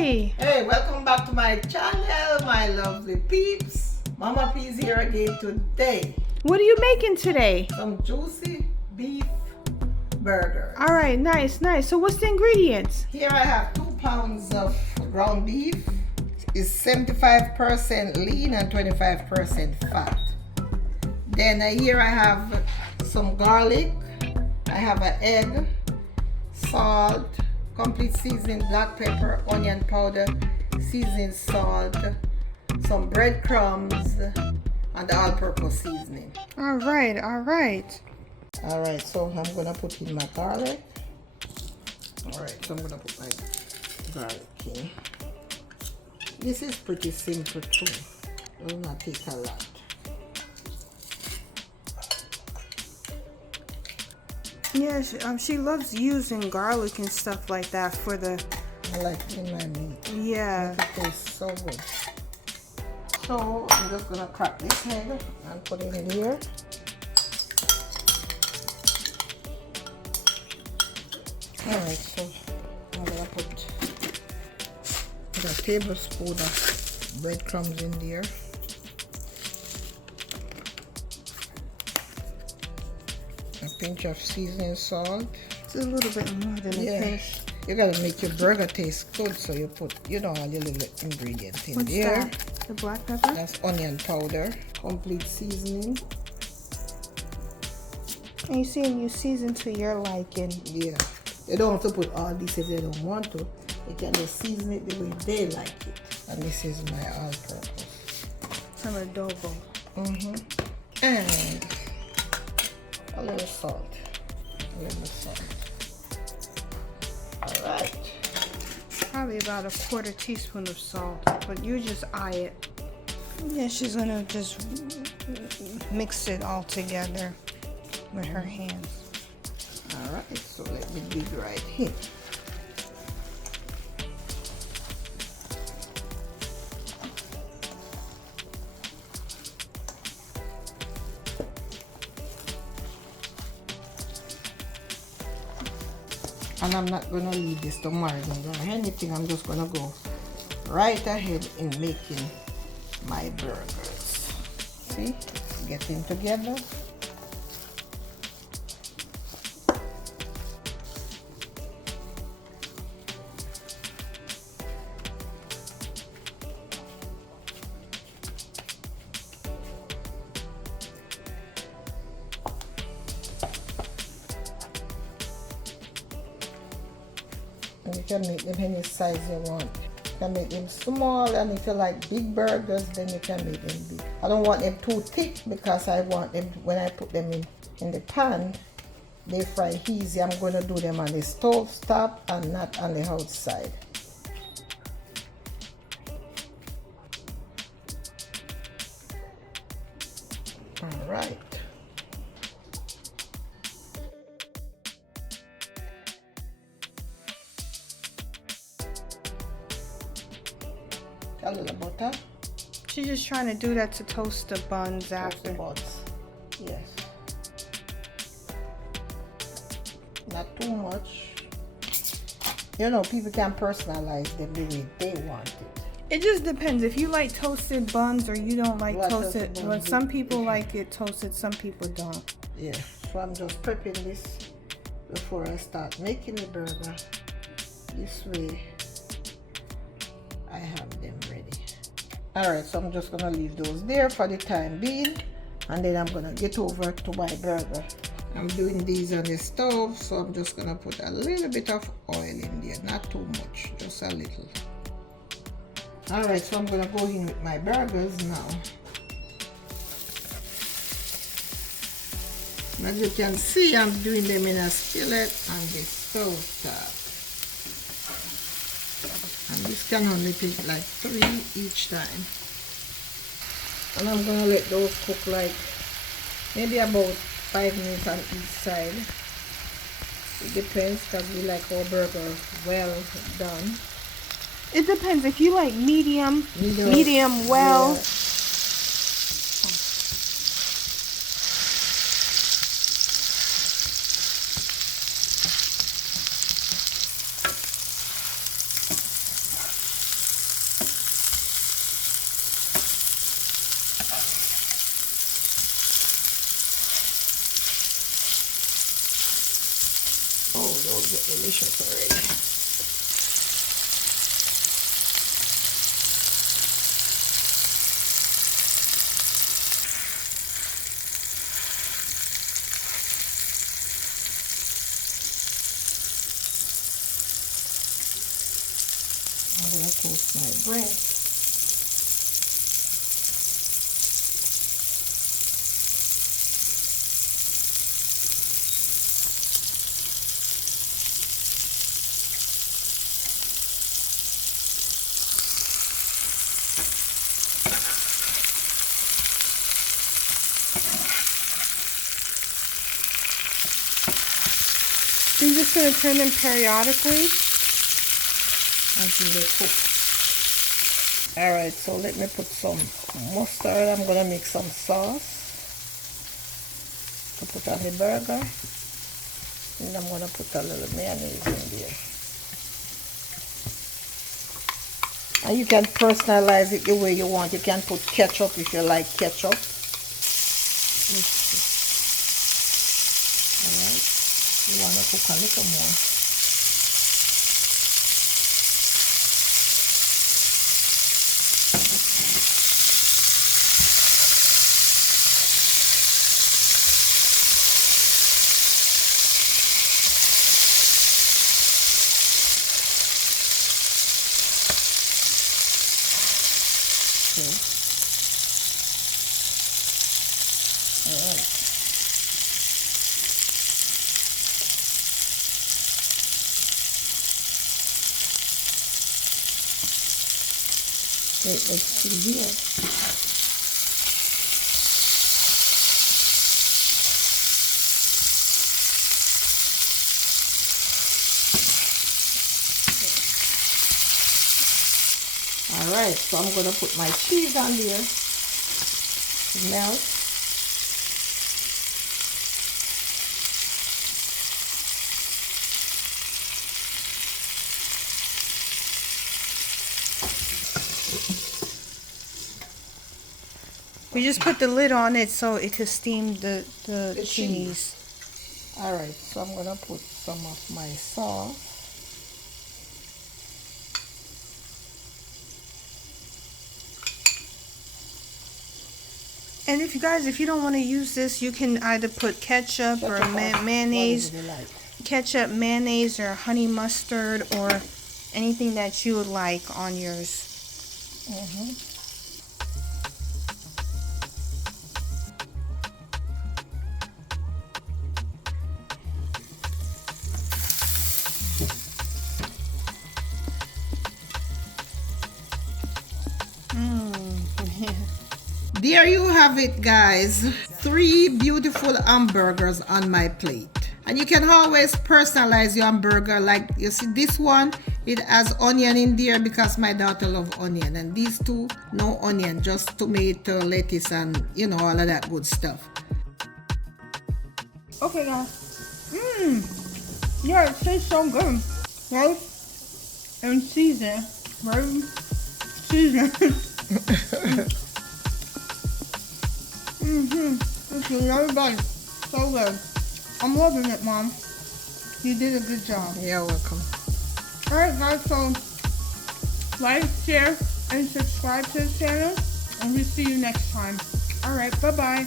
Hi. Hey, welcome back to my channel, my lovely peeps. Mama P is here again today. What are you making today? Some juicy beef burgers. All right, nice. So what's the ingredients? Here I have 2 pounds of ground beef. It's 75% lean and 25% fat. Then here I have some garlic. I have an egg, salt, complete seasoning, black pepper, onion powder, seasoning salt, some breadcrumbs, and all-purpose seasoning. All right. Alright, so I'm gonna put in my garlic. Alright, so I'm gonna put my garlic in. This is pretty simple too. It will not take a lot. Yeah, she loves using garlic and stuff like that for the. I like it in my meat. Yeah. It tastes so good. So I'm just gonna crack this head and put it in here. Alright, so I'm gonna put a tablespoon of breadcrumbs in there. A pinch of seasoning salt. It's a little bit more than a pinch. You gotta make your burger taste good, so you put, all your little ingredients in What's there. that? The black pepper? That's onion powder, complete seasoning. And you season to your liking. Yeah. They don't have to put all this if they don't want to. They can just season it the way they like it. And this is my all-purpose. Some adobo. And a little salt. Alright. Probably about a quarter teaspoon of salt, but you just eye it. Yeah, she's gonna just mix it all together with her hands. Alright, so let me dig right here. And I'm not going to leave this to marinate or anything. I'm just going to go right ahead in making my burgers. See? Getting together. And you can make them any size you want. You can make them small, and if you like big burgers, then you can make them big. I don't want them too thick because I want them, when I put them in the pan, they fry easy. I'm going to do them on the stove top and not on the outside. All right. A little butter. She's just trying to do that to toast the buns after. Buns. Yes. Not too much. People can personalize them the way they want it. It just depends if you like toasted buns or you don't like toasted. Well, some people like it toasted, some people don't. Yeah. So I'm just prepping this before I start making the burger. This way I have them ready. Alright, so I'm just gonna leave those there for the time being, and then I'm gonna get over to my burger. I'm doing these on the stove, so I'm just gonna put a little bit of oil in there, not too much, just a little. Alright, so I'm gonna go in with my burgers now. As you can see, I'm doing them in a skillet on the stove top. And this can only take like 3 each time. And I'm gonna let those cook like maybe about 5 minutes on each side. It depends, because we like our burgers well done. It depends if you like medium well. Yeah. delicious already. I'm gonna toast my bread. You're just gonna turn them periodically until they cook. Alright, so let me put some mustard. I'm gonna make some sauce to put on the burger. And I'm gonna put a little mayonnaise in there. And you can personalize it the way you want. You can put ketchup if you like ketchup. Alright, you wanna cook a little more. Alright. Okay, let's see here. Alright, so I'm gonna put my cheese on there. Melt. We just put the lid on it so it could steam the cheese. Alright, so I'm gonna put some of my sauce. And if you don't want to use this, you can either put ketchup or mayonnaise. Like. Ketchup, mayonnaise, or honey mustard, or anything that you would like on yours. There you have it, guys. 3 beautiful hamburgers on my plate. And you can always personalize your hamburger. Like you see this one, it has onion in there because my daughter loves onion. And these two, no onion, just tomato, lettuce, and you know, all of that good stuff. Okay, guys. Yeah, it tastes so good. Right? And seasoned. Right? Seasoned. Thank you, everybody. So good. I'm loving it, Mom. You did a good job. You're welcome. Alright, guys, so like, share, and subscribe to the channel, and we'll see you next time. Alright, bye-bye.